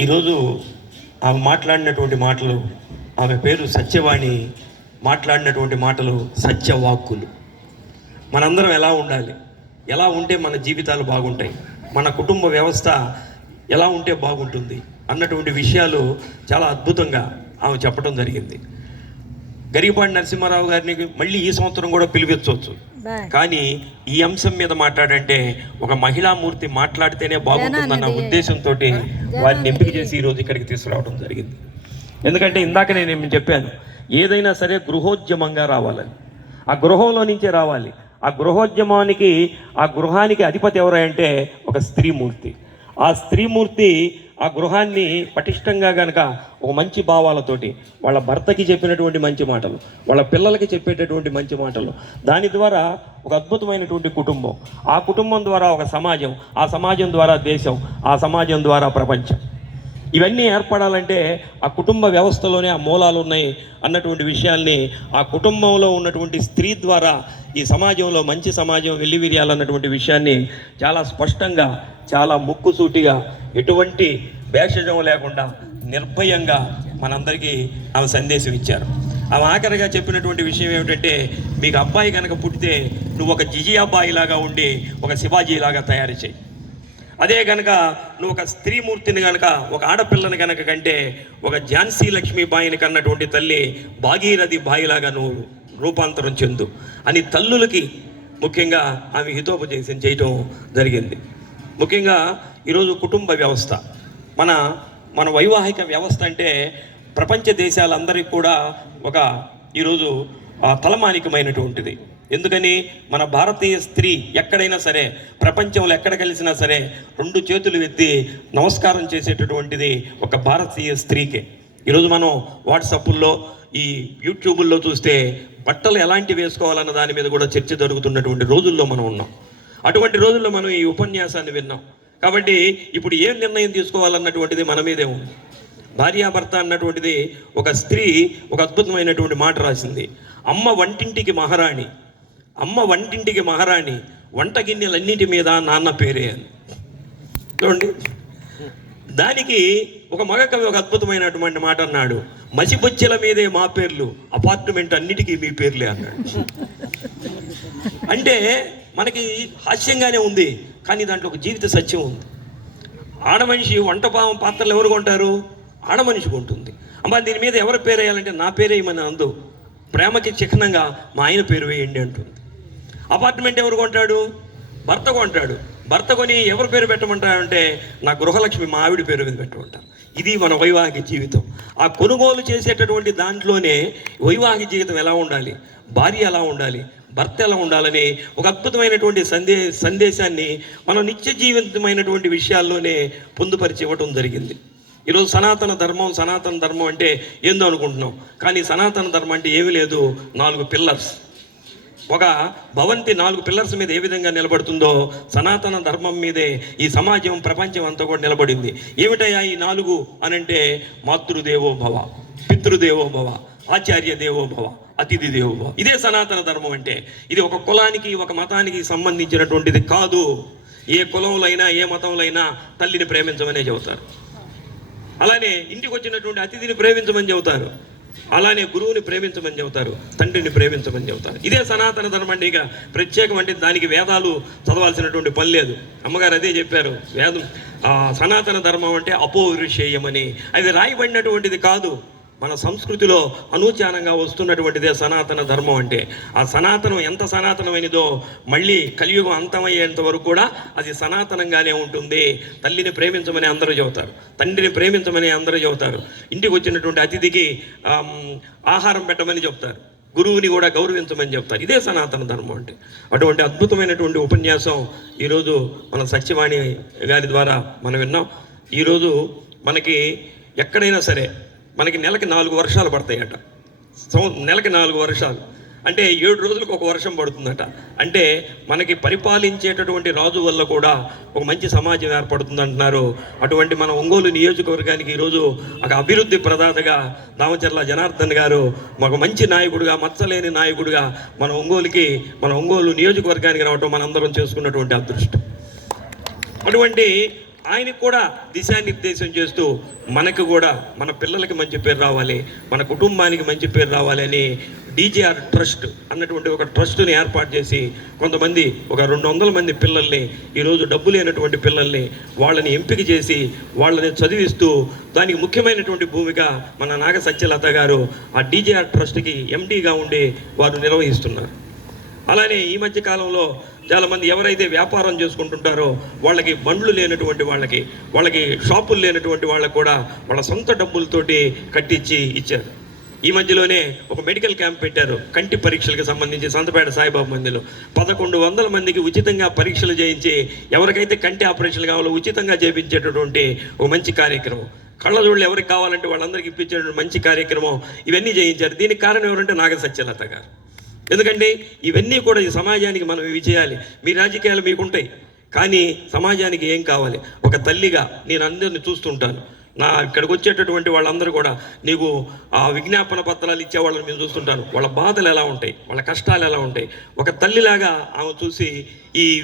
ఈరోజు ఆమె మాట్లాడినటువంటి మాటలు ఆమె పేరు సత్యవాణి మాట్లాడినటువంటి మాటలు సత్యవాక్కులు. మనందరం ఎలా ఉండాలి? ఎలా ఉంటే మన జీవితాలు బాగుంటాయి? మన కుటుంబ వ్యవస్థ ఎలా ఉంటే బాగుంటుంది? అన్నటువంటి విషయాలు చాలా అద్భుతంగా ఆమె చెప్పడం జరిగింది. గరికపాటి నరసింహారావు గారిని మళ్ళీ ఈ సంవత్సరం కూడా పిలిపించవచ్చు. కానీ ఈ అంశం మీద మాట్లాడంటే ఒక మహిళామూర్తి మాట్లాడితేనే బాగుంటుందన్న ఉద్దేశంతో వారిని ఎంపిక చేసి ఈ రోజు ఇక్కడికి తీసుకురావడం జరిగింది. ఎందుకంటే ఇందాక నేను ఏమి చెప్పాను ఏదైనా సరే గృహోద్యమంగా రావాలని. ఆ గృహంలో నుంచే రావాలి. ఆ గృహోద్యమానికి ఆ గృహానికి అధిపతి ఎవరంటే ఒక స్త్రీమూర్తి. ఆ స్త్రీమూర్తి ఆ గృహాన్ని పటిష్టంగా గనక ఒక మంచి భావాలతోటి వాళ్ళ భర్తకి చెప్పినటువంటి మంచి మాటలు వాళ్ళ పిల్లలకి చెప్పేటటువంటి మంచి మాటలు దాని ద్వారా ఒక అద్భుతమైనటువంటి కుటుంబం. ఆ కుటుంబం ద్వారా ఒక సమాజం ఆ సమాజం ద్వారా దేశం ఆ సమాజం ద్వారా ప్రపంచం. ఇవన్నీ ఏర్పడాలంటే ఆ కుటుంబ వ్యవస్థలోనే ఆ మూలాలు ఉన్నాయి అన్నటువంటి విషయాల్ని ఆ కుటుంబంలో ఉన్నటువంటి స్త్రీ ద్వారా ఈ సమాజంలో మంచి సమాజం వెల్లివిరియాలన్నటువంటి విషయాన్ని చాలా స్పష్టంగా చాలా ముక్కుసూటిగా ఎటువంటి భేషజం లేకుండా నిర్భయంగా మనందరికీ ఆమె సందేశం ఇచ్చారు. ఆమె ఆఖరిగా చెప్పినటువంటి విషయం ఏమిటంటే మీకు అబ్బాయి కనుక పుట్టితే నువ్వు ఒక జిజి అబ్బాయి లాగా ఉండి ఒక శివాజీ లాగా తయారు చేయి. అదే కనుక నువ్వు ఒక స్త్రీమూర్తిని కనుక ఒక ఆడపిల్లని కనుక కంటే ఒక ఝాన్సీ లక్ష్మీబాయిని కన్నటువంటి తల్లి భాగీరథి బాయిలాగా నువ్వు రూపాంతరం చెందు. అని తల్లులకి ముఖ్యంగా ఆమె హితోపదేశం చేయటం జరిగింది. ముఖ్యంగా ఈరోజు కుటుంబ వ్యవస్థ. మన మన వైవాహిక వ్యవస్థ అంటే ప్రపంచ దేశాలందరికీ కూడా ఒక ఈరోజు తలమానికమైనటువంటిది. ఎందుకని? మన భారతీయ స్త్రీ ఎక్కడైనా సరే ప్రపంచంలో ఎక్కడ కలిసినా సరే రెండు చేతులు ఎత్తి నమస్కారం చేసేటటువంటిది ఒక భారతీయ స్త్రీకే. ఈరోజు మనం వాట్సాప్ల్లో ఈ యూట్యూబుల్లో చూస్తే బట్టలు ఎలాంటి వేసుకోవాలన్న దాని మీద కూడా చర్చ జరుగుతున్నటువంటి రోజుల్లో మనం ఉన్నాం. అటువంటి రోజుల్లో మనం ఈ ఉపన్యాసాన్ని విన్నాం. కాబట్టి ఇప్పుడు ఏం నిర్ణయం తీసుకోవాలన్నటువంటిది మన మీదే ఉంది. భార్యాభర్త అన్నటువంటిది ఒక స్త్రీ ఒక అద్భుతమైనటువంటి మాట రాసింది. అమ్మ వంటింటికి మహారాణి అమ్మ వంటింటికి మహారాణి వంట గిన్నెలన్నిటి మీద నాన్న పేరే అని. చూడండి. దానికి ఒక మగ కవి ఒక అద్భుతమైనటువంటి మాట అన్నాడు. మసిబొచ్చెల మీదే మా పేర్లు అపార్ట్మెంట్ అన్నిటికీ మీ పేర్లే అన్నాడు. అంటే మనకి హాస్యంగానే ఉంది. కానీ దాంట్లో ఒక జీవిత సత్యం ఉంది. ఆడమనిషి వంట పావం పాత్రలు ఎవరు కొంటారు? ఆడమనిషికి ఉంటుంది అమ్మా దీని మీద ఎవరు పేరు వేయాలంటే నా పేరు వేయమని అందు. ప్రేమకి చిహ్నంగా మా ఆయన పేరు వేయండి అంటుంది. అపార్ట్మెంట్ ఎవరు కొంటాడు? భర్త కొంటాడు. భర్త కొని ఎవరి పేరు పెట్టమంటారంటే నా గృహలక్ష్మి మా ఆవిడ పేరు మీద పెట్టమంటారు. ఇది మన వైవాహిక జీవితం. ఆ కొనుగోలు చేసేటటువంటి దాంట్లోనే వైవాహిక జీవితం ఎలా ఉండాలి? భార్య ఎలా ఉండాలి? భర్త ఎలా ఉండాలని ఒక అద్భుతమైనటువంటి సందే సందేశాన్ని మనం నిత్య జీవితమైనటువంటి విషయాల్లోనే పొందుపరిచి ఇవ్వటం జరిగింది. ఈరోజు సనాతన ధర్మం సనాతన ధర్మం అంటే ఏందో అనుకుంటున్నాం. కానీ సనాతన ధర్మం అంటే ఏమీ లేదు నాలుగు పిల్లర్స్ ఒక భవంతి నాలుగు పిల్లర్స్ మీద ఏ విధంగా నిలబడుతుందో సనాతన ధర్మం మీదే ఈ సమాజం ప్రపంచం అంతా కూడా నిలబడింది. ఏమిటయ్యా ఈ నాలుగు అనంటే మాతృదేవో భవ పితృదేవో భవ ఆచార్య దేవోభవ. అతిథి దేవో ఇదే సనాతన ధర్మం అంటే ఇది ఒక కులానికి ఒక మతానికి సంబంధించినటువంటిది కాదు. ఏ కులంలో అయినా ఏ మతంలో అయినా తల్లిని ప్రేమించమనే చెబుతారు. అలానే ఇంటికి వచ్చినటువంటి అతిథిని ప్రేమించమని చెబుతారు. అలానే గురువుని ప్రేమించమని చెబుతారు. తండ్రిని ప్రేమించమని చెబుతారు. ఇదే సనాతన ధర్మం అండి ఇక ప్రత్యేకం అంటే దానికి వేదాలు చదవాల్సినటువంటి పని లేదు. అమ్మగారు అదే చెప్పారు. వేదం సనాతన ధర్మం అంటే అపోరుషేయమని. అది రాయబడినటువంటిది కాదు. మన సంస్కృతిలో అనూచానంగా వస్తున్నటువంటిదే సనాతన ధర్మం అంటే. ఆ సనాతనం ఎంత సనాతనమైనదో మళ్ళీ కలియుగం అంతమయ్యేంత వరకు కూడా అది సనాతనంగానే ఉంటుంది. తల్లిని ప్రేమించమని అందరూ చెబుతారు. తండ్రిని ప్రేమించమని అందరూ చెబుతారు. ఇంటికి వచ్చినటువంటి అతిథికి ఆహారం పెట్టమని చెప్తారు గురువుని కూడా గౌరవించమని చెప్తారు ఇదే సనాతన ధర్మం అంటే. అటువంటి అద్భుతమైనటువంటి ఉపన్యాసం ఈరోజు మన సత్యవాణి గారి ద్వారా మనం విన్నాం. ఈరోజు మనకి ఎక్కడైనా సరే మనకి నెలకి నాలుగు వర్షాలు పడతాయట. నెలకి నాలుగు వర్షాలు. అంటే ఏడు రోజులకు ఒక వర్షం పడుతుందట. అంటే మనకి పరిపాలించేటటువంటి రాజు వల్ల కూడా ఒక మంచి సమాజం ఏర్పడుతుంది అంటున్నారు అటువంటి మన ఒంగోలు నియోజకవర్గానికి ఈరోజు ఒక అభివృద్ధి ప్రదాతగా దామచర్ల జనార్దన్ గారు ఒక మంచి నాయకుడుగా మచ్చలేని నాయకుడిగా మన ఒంగోలుకి మన ఒంగోలు నియోజకవర్గానికి రావటం మనందరం చేసుకున్నటువంటి అదృష్టం. అటువంటి ఆయనకు కూడా దిశానిర్దేశం చేస్తూ మనకు కూడా మన పిల్లలకి మంచి పేరు రావాలి మన కుటుంబానికి మంచి పేరు రావాలి అని డీజీఆర్ ట్రస్ట్ అన్నటువంటి ఒక ట్రస్ట్ని ఏర్పాటు చేసి కొంతమంది ఒక రెండు వందల మంది పిల్లల్ని ఈరోజు డబ్బు లేనటువంటి పిల్లల్ని వాళ్ళని ఎంపిక చేసి వాళ్ళని చదివిస్తూ దానికి ముఖ్యమైనటువంటి భూమిక మన నాగ సత్యలత గారు ఆ డీజీఆర్ ట్రస్ట్కి ఎండీగా ఉండి వారు నిర్వహిస్తున్నారు. అలానే ఈ మధ్య కాలంలో చాలామంది ఎవరైతే వ్యాపారం చేసుకుంటుంటారో వాళ్ళకి బండ్లు లేనటువంటి వాళ్ళకి వాళ్ళకి షాపులు లేనటువంటి వాళ్ళకి కూడా వాళ్ళ సొంత డబ్బులతోటి కట్టించి ఇచ్చారు. ఈ మధ్యలోనే ఒక మెడికల్ క్యాంప్ పెట్టారు కంటి పరీక్షలకు సంబంధించి సంతపేట సాయిబాబా మందిలో. పదకొండు వందల మందికి ఉచితంగా పరీక్షలు చేయించి ఎవరికైతే కంటి ఆపరేషన్లు కావాలో ఉచితంగా చేయించేటటువంటి ఒక మంచి కార్యక్రమం. కళ్ళజోళ్ళు ఎవరికి కావాలంటే వాళ్ళందరికీ ఇప్పించేటువంటి మంచి కార్యక్రమం ఇవన్నీ చేయించారు. దీనికి కారణం ఎవరంటే నాగ సత్యలత గారు. ఎందుకంటే ఇవన్నీ కూడా ఈ సమాజానికి మనం ఇవి చేయాలి. మీ రాజకీయాలు మీకుంటాయి. కానీ సమాజానికి ఏం కావాలి? ఒక తల్లిగా నేను అందరిని చూస్తుంటాను. నా ఇక్కడికి వచ్చేటటువంటి వాళ్ళందరూ కూడా నీకు ఆ విజ్ఞాపన పత్రాలు ఇచ్చే వాళ్ళని మేము చూస్తుంటాను. వాళ్ళ బాధలు ఎలా ఉంటాయి? వాళ్ళ కష్టాలు ఎలా ఉంటాయి? ఒక తల్లిలాగా ఆమె చూసి ఈ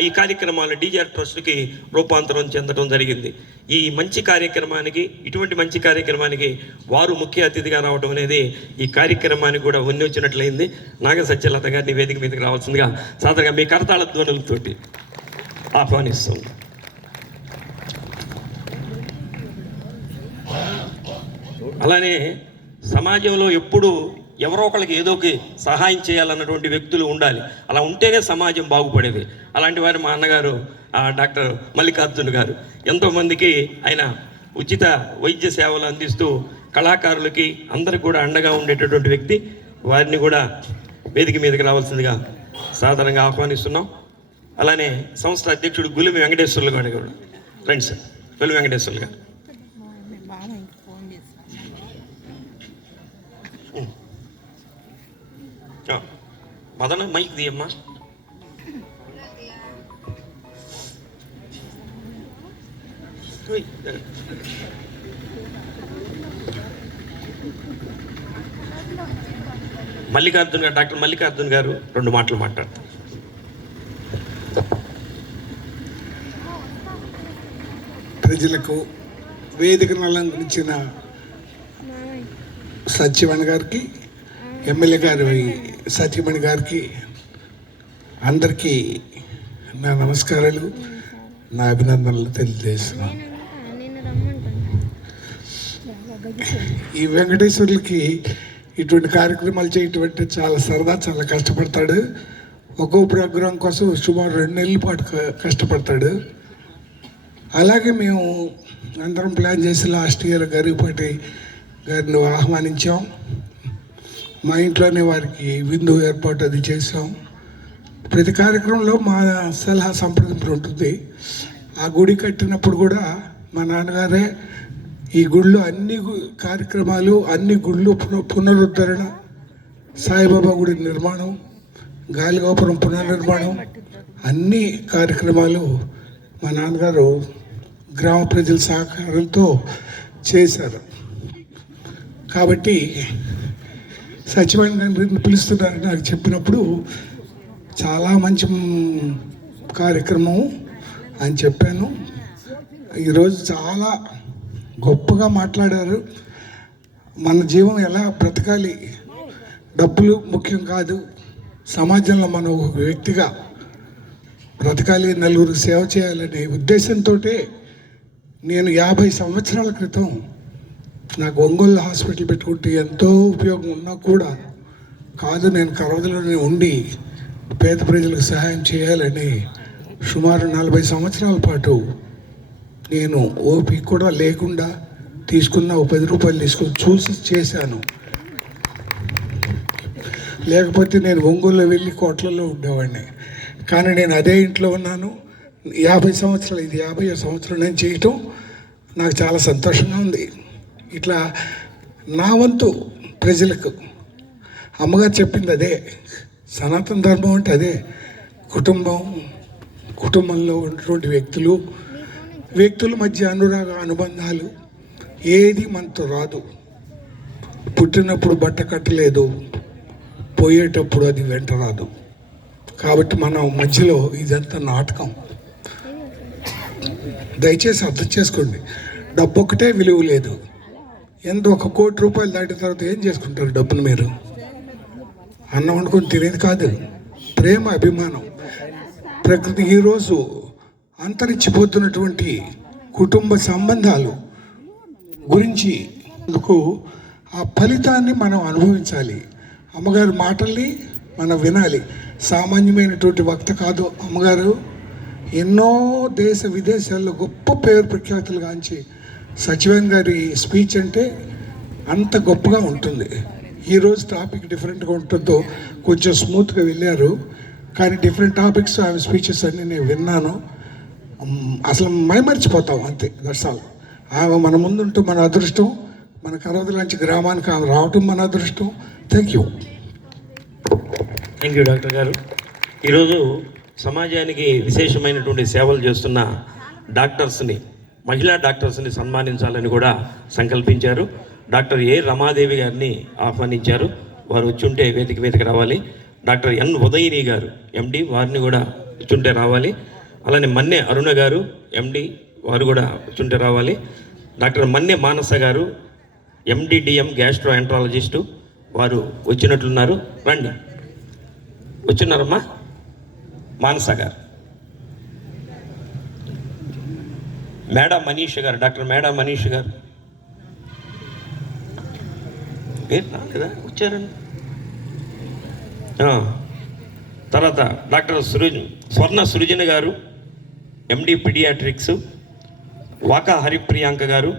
ఈ కార్యక్రమాలు డీజీఆర్ ట్రస్ట్కి రూపాంతరం చెందడం జరిగింది. ఈ మంచి కార్యక్రమానికి ఇటువంటి మంచి కార్యక్రమానికి వారు ముఖ్య అతిథిగా రావడం అనేది ఈ కార్యక్రమానికి కూడా ఉన్ని వచ్చినట్లయింది. నాగ సత్యలత గారిని వేదిక మీదకి రావాల్సిందిగా సాధారణంగా మీ కరతాళ ధ్వనులతోటి ఆహ్వానిస్తుంది అలానే సమాజంలో ఎప్పుడు ఎవరో ఒకరికి ఏదో ఒక సహాయం చేయాలన్నటువంటి వ్యక్తులు ఉండాలి. అలా ఉంటేనే సమాజం బాగుపడేది. అలాంటి వారు మా అన్నగారు ఆ, డాక్టర్ మల్లికార్జున్ గారు. ఎంతోమందికి ఆయన ఉచిత వైద్య సేవలు అందిస్తూ కళాకారులకి అందరికి కూడా అండగా ఉండేటటువంటి వ్యక్తి. వారిని కూడా వేదిక మీదకి రావాల్సిందిగా సాధారణంగా ఆహ్వానిస్తున్నాం. అలానే సంస్థ అధ్యక్షుడు గులిమి వెంకటేశ్వర్లు గారు కూడా ఫ్రెండ్స్ గులిమి వెంకటేశ్వర్లు గారు బాగా ఇంక ఫోన్ చేస్తాను ఆ, మదన మైక్ దియమ్మా మల్లికార్జున్ గారు డాక్టర్ మల్లికార్జున్ గారు రెండు మాటలు మాట్లాడతారు. ప్రజలకు వేదికను అలంకరించిన సత్యవన్ గారికి ఎమ్మెల్యే గారి సత్యమణి గారికి అందరికీ నా నమస్కారాలు నా అభినందనలు తెలియజేస్తున్నాను. ఈ వెంకటేశ్వర్లకి ఇటువంటి కార్యక్రమాలు చేయటం చాలా సరదా చాలా కష్టపడతాడు. ఒక్కో ప్రోగ్రాం కోసం సుమారు రెండు నెలల పాటు కష్టపడతాడు. అలాగే మేము అందరం ప్లాన్ చేసి లాస్ట్ ఇయర్ గరిపాటి గారిని ఆహ్వానించాం. మా ఇంట్లోనే వారికి విందు ఏర్పాటు అది చేసాం ప్రతి కార్యక్రమంలో మా సలహా సంప్రదింపులు ఉంటుంది. ఆ గుడి కట్టినప్పుడు కూడా మా నాన్నగారే ఈ గుళ్ళు అన్ని కార్యక్రమాలు అన్ని గుళ్ళు పున- పునరుద్ధరణ సాయిబాబా గుడి నిర్మాణం గాలిగోపురం పునర్నిర్మాణం అన్ని కార్యక్రమాలు మా నాన్నగారు గ్రామ ప్రజల సహకారంతో చేశారు. కాబట్టి సచివాలయం గారిని పిలుస్తున్నారని నాకు చెప్పినప్పుడు చాలా మంచి కార్యక్రమం అని చెప్పాను. ఈరోజు చాలా గొప్పగా మాట్లాడారు. మన జీవం ఎలా బ్రతకాలి? డబ్బులు ముఖ్యం కాదు. సమాజంలో మనం ఒక వ్యక్తిగా బ్రతకాలి నలుగురికి సేవ చేయాలనే ఉద్దేశంతో నేను యాభై సంవత్సరాల క్రితం నాకు ఒంగోలు హాస్పిటల్ పెట్టుకుంటే ఎంతో ఉపయోగం ఉన్నా కూడా కాదు నేను కరవదలోనే ఉండి పేద ప్రజలకు సహాయం చేయాలని సుమారు నలభై సంవత్సరాల పాటు నేను ఓపిక కూడా లేకుండా తీసుకున్న ఓ పది రూపాయలు తీసుకుని చూసి చేశాను. లేకపోతే నేను ఒంగోలులో వెళ్ళి కోట్లలో ఉండేవాడిని. కానీ నేను అదే ఇంట్లో ఉన్నాను. యాభై సంవత్సరాలు ఇది యాభై సంవత్సరం నేను చేయటం నాకు చాలా సంతోషంగా ఉంది. ఇట్లా నా వంతు ప్రజలకు అమ్మగారు చెప్పింది అదే. సనాతన ధర్మం అంటే అదే. కుటుంబం కుటుంబంలో ఉన్నటువంటి వ్యక్తులు వ్యక్తుల మధ్య అనురాగ అనుబంధాలు ఏది మనతో రాదు. పుట్టినప్పుడు బట్ట కట్టలేదు పోయేటప్పుడు అది వెంట రాదు. కాబట్టి మనం మధ్యలో ఇదంతా నాటకం. దయచేసి అర్థం చేసుకోండి. డబ్బొక్కటే విలువ లేదు. ఎంత ఒక కోటి రూపాయలు దాటిన తర్వాత ఏం చేసుకుంటారు డబ్బును మీరు? అన్నం వండుకొని తినేది కాదు. ప్రేమ అభిమానం. ప్రకృతి ఈరోజు అంతరించిపోతున్నటువంటి కుటుంబ సంబంధాలు గురించి అందుకు ఆ ఫలితాన్ని మనం అనుభవించాలి. అమ్మగారి మాటల్ని మనం వినాలి. సామాన్యమైనటువంటి వక్త కాదు అమ్మగారు. ఎన్నో దేశ విదేశాల్లో గొప్ప పేరు ప్రఖ్యాతులు గాంచి సచివన్ గారి స్పీచ్ అంటే అంత గొప్పగా ఉంటుంది. ఈరోజు టాపిక్ డిఫరెంట్గా ఉంటుందో కొంచెం స్మూత్గా వెళ్ళారు. కానీ డిఫరెంట్ టాపిక్స్ ఆమె స్పీచెస్ అన్నీ నేను విన్నాను. అసలు మైమర్చిపోతాం అంతే దట్స్ ఆల్ ఆమె మన ముందుంటూ మన అదృష్టం మన కరవద నుంచి గ్రామానికి ఆమె రావటం మన అదృష్టం. Thank you thank you doctor గారు. ఈరోజు సమాజానికి విశేషమైనటువంటి సేవలు చేస్తున్న డాక్టర్స్ని మహిళా డాక్టర్స్ని సన్మానించాలని కూడా సంకల్పించారు. డాక్టర్ ఏ రమాదేవి గారిని ఆహ్వానించారు? వారు వచ్చుంటే వేదిక వేదిక రావాలి. డాక్టర్ ఎన్ ఉదయని గారు ఎండి వారిని కూడా వచ్చుంటే రావాలి. అలానే మన్నె అరుణ గారు ఎండి వారు కూడా వచ్చుంటే రావాలి. డాక్టర్ మన్నె మానస గారు ఎండిడిఎం గ్యాస్ట్రో ఎంట్రాలజిస్టు వారు వచ్చినట్లున్నారు. రండి. వచ్చినారమ్మా మానస గారు. మేడా మనీష్ గారు డాక్టర్ మేడా మనీష్ గారు. పేరు రాలేదా? వచ్చారండి. తర్వాత డాక్టర్ సృజ స్వర్ణ సృజన గారు ఎండి పిడియాట్రిక్స్ వాకా హరిప్రియాంక గారు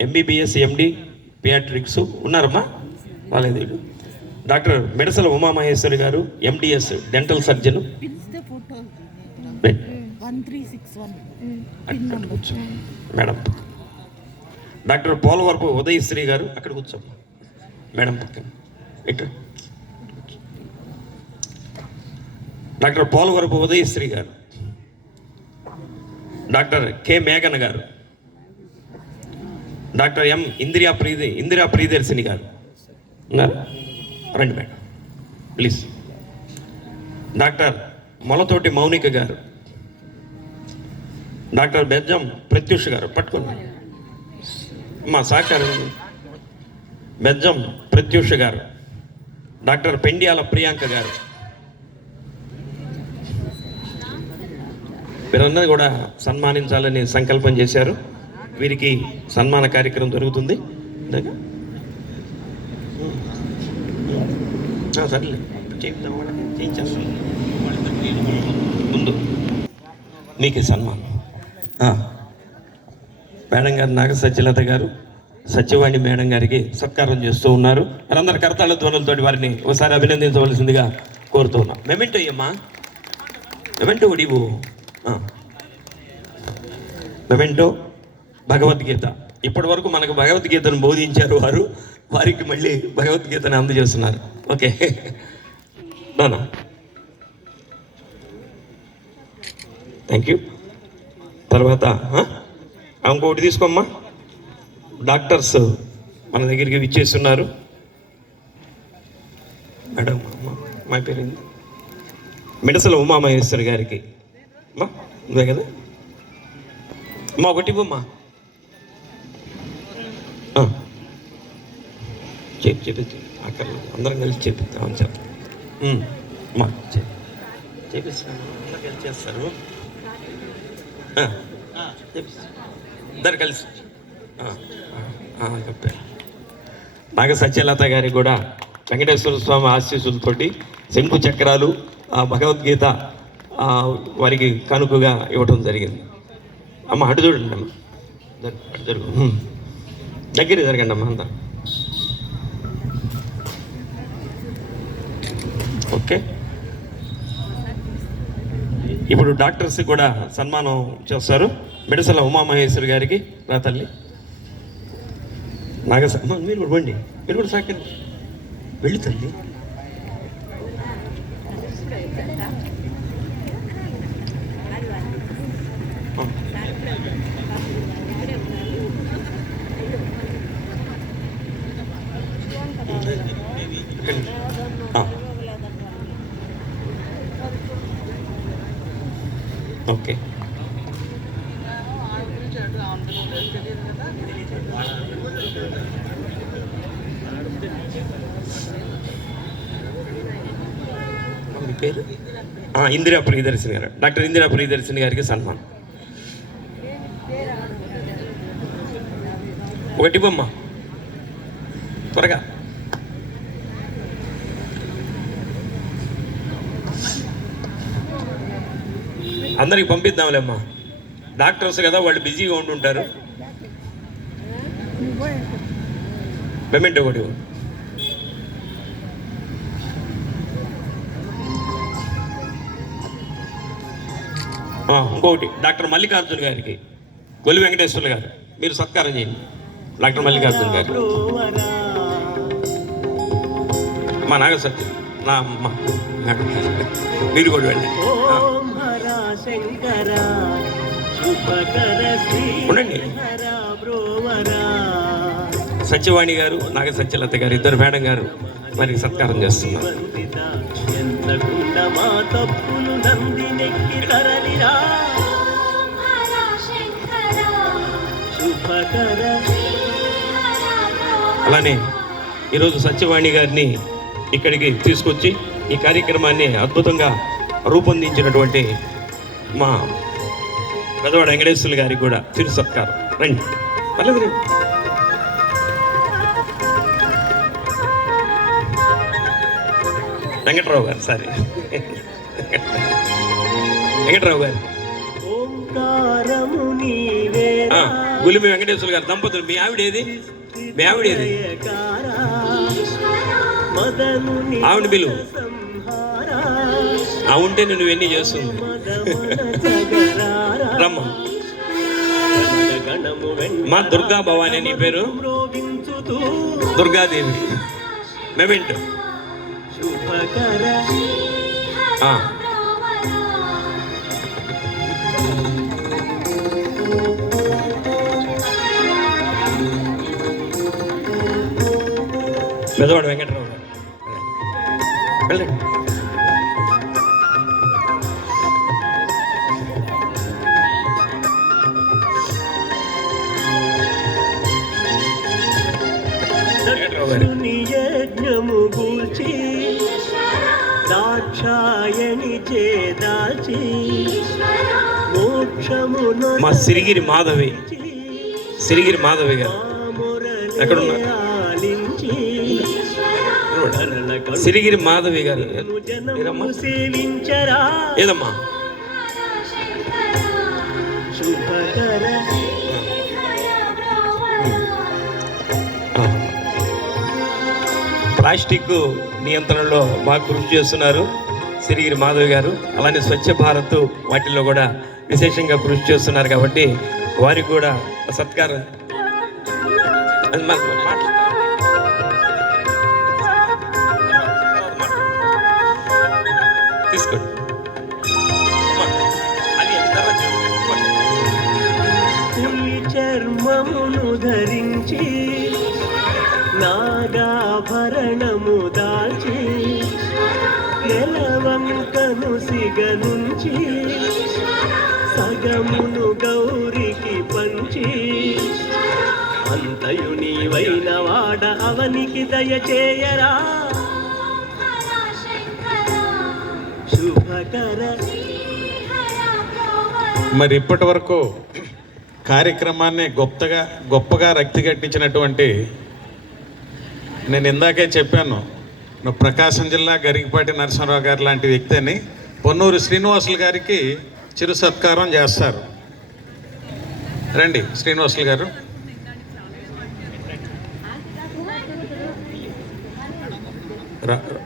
ఎంబీబీఎస్ ఎండి పియాట్రిక్స్ ఉన్నారమ్మా? వాళ్ళేది వీళ్ళు. డాక్టర్ మిడసల ఉమామహేశ్వరి గారు MDS dental surgeon one three six one madam doctor Polavarapu Udayasri గారు అక్కడ కూర్చో మేడం పక్కన. ఇక్కడ. డాక్టర్ పోలవరపు ఉదయశ్రీ గారు. డాక్టర్ కె మేఘన్ గారు. డాక్టర్ ఎం ఇందిరా ప్రీతి ఇందిరా ప్రియదర్శిని గారు. ఉన్నారు? రండి madam. Please. Doctor Molathoti Mounika గారు. డాక్టర్ బెజ్జం ప్రత్యూష్ గారు పట్టుకోండి. మా సహకారం బెజ్జం ప్రత్యూష్ గారు డాక్టర్ పెండియాల ప్రియాంక గారు. వీరందరూ కూడా సన్మానించాలని సంకల్పం చేశారు. వీరికి సన్మాన కార్యక్రమం జరుగుతుంది. ఇందాక? సర్లే. ముందు. నీకు సన్మానం. మేడం గారు నాగ సత్యలత గారు సత్యవాణి మేడం గారికి సత్కారం చేస్తూ ఉన్నారు. వారందరి కరతాళ ధ్వనులతోటి వారిని ఒకసారి అభినందించవలసిందిగా కోరుతూ ఉన్నాం. మెమెంటో అమ్మా మెమెంటో ఒడివు మెమెంటో భగవద్గీత. ఇప్పటి వరకు మనకు భగవద్గీతను బోధించారు వారు. వారికి మళ్ళీ భగవద్గీతను అందజేస్తున్నారు. ఓకే. నోనా. థ్యాంక్ యూ తర్వాత ఇంకొకటి తీసుకోమ్మా. డాక్టర్స్ మన దగ్గరికి విచ్చేస్తున్నారు. మేడం మా పేరు ఏంది? మిడసల ఉమామహేశ్వరి గారికి. అమ్మా ఇదే కదా? అమ్మా ఒకటి ఇవ్వమ్మా. చెప్పి చెప్పి అక్కడ అందరం కలిసి చెప్పిద్దాం చెప్ప అమ్మా చెప్పు. చేపిస్తాను కలిసి చేస్తారు. ఇద్దరు కలిసి. చెప్పారు నాగ సత్యలత గారికి కూడా వెంకటేశ్వర స్వామి ఆశీస్సులతోటి శంకు చక్రాలు ఆ భగవద్గీత వారికి కానుకగా ఇవ్వటం జరిగింది. అమ్మ అటు చూడండి అమ్మ. జరుగు, దగ్గర జరగండి అమ్మ అంతా. ఓకే. ఇప్పుడు డాక్టర్స్కి కూడా సన్మానం చేస్తారు. మిడసల ఉమామహేశ్వరి గారికి నా తల్లి. నాగ మీరు కూడా బండి మీరు కూడా సాకండి వెళ్ళి తల్లి ఆ. ఆ. ఓకే మీ పేరు? ఆ, ఇందిరా ప్రియదర్శిని గారు. డాక్టర్ ఇందిరా ప్రియదర్శిని గారికి సన్మానం. ఒకటి బొమ్మ. త్వరగా. అందరికి పంపిద్దాంలేమ్మా. డాక్టర్స్ కదా వాళ్ళు బిజీగా ఉంటుంటారు పేమెంట్ ఒకటి ఇంకొకటి డాక్టర్ మల్లికార్జున గారికి గొల్లి వెంకటేశ్వర్లు గారు మీరు సత్కారం చేయండి. డాక్టర్ మల్లికార్జున గారు. మా నాగ సత్యం నా అమ్మ మీరు కూడా వెళ్ళండి. ఉండండి. సత్యవాణి గారు నాగ సత్యలత గారు ఇద్దరు మేడం గారు వారికి సత్కారం చేస్తున్నారు. మా తప్పులు నందినెక్కి తరలిరా. శుభకర. అలానే ఈరోజు సత్యవాణి గారిని ఇక్కడికి తీసుకొచ్చి ఈ కార్యక్రమాన్ని అద్భుతంగా రూపొందించినటువంటి మా పెదవాడ వెంకటేశ్వర్లు గారికి కూడా తిరు సత్కారం. రండి. పర్లేదు వెంకట్రావు గారు సారీ. వెంకట్రావు గారు. ఓంకారము నీవే ఆ, గులిమి వెంకటేశ్వర్లు గారు దంపతులు మీ ఆవిడ ఏది? మీ ఆవిడ ఏది? మదను ఆవిడ పిలువు. సంహారా. ఆ ఉంటే నువ్వు ఎన్ని చేస్తుంది? రమ్మ. మా దుర్గా భవాని నీ పేరు? దుర్గాదేవి. మెమెంట్. శుభకర ఆ, పెదవాడు వెంకటరావు గారు గారు. దక్షుని యజ్ఞము గూల్చి దాక్షాయణి చేదాచి మా సిరిగిరి మాధవి సిరిగిరి మాధవి గారు. ఎక్కడున్నారు? సిరిగిరి మాధవి గారు. ఏదమ్మా? సేవించరా? ఏదమ్మా? శుభకర ప్లాస్టిక్ నియంత్రణలో బాగా కృషి చేస్తున్నారు సిరిగిరి మాధవి గారు. అలానే స్వచ్ఛ భారత్ వాటిల్లో కూడా విశేషంగా కృషి చేస్తున్నారు కాబట్టి వారికి కూడా సత్కారం. తీసుకోండి. చర్మమును ధరించి నాగాభరణము దాల్చి నెలవంకను సిగనుంచి సగమును గౌరికి పంచి అంతయు నీవైన వాడ అవనికి దయచేయరా. శుభకర మరి ఇప్పటి వరకు కార్యక్రమాన్ని గొప్పగా గొప్పగా రక్తి కట్టించినటువంటి నేను ఇందాకే చెప్పాను నువ్వు ప్రకాశం జిల్లా గరికపాటి నరసింహరావు గారు లాంటి వ్యక్తి అని పొన్నూరు శ్రీనివాసులు గారికి చిరు సత్కారం చేస్తారు. రండి శ్రీనివాసులు గారు. రా-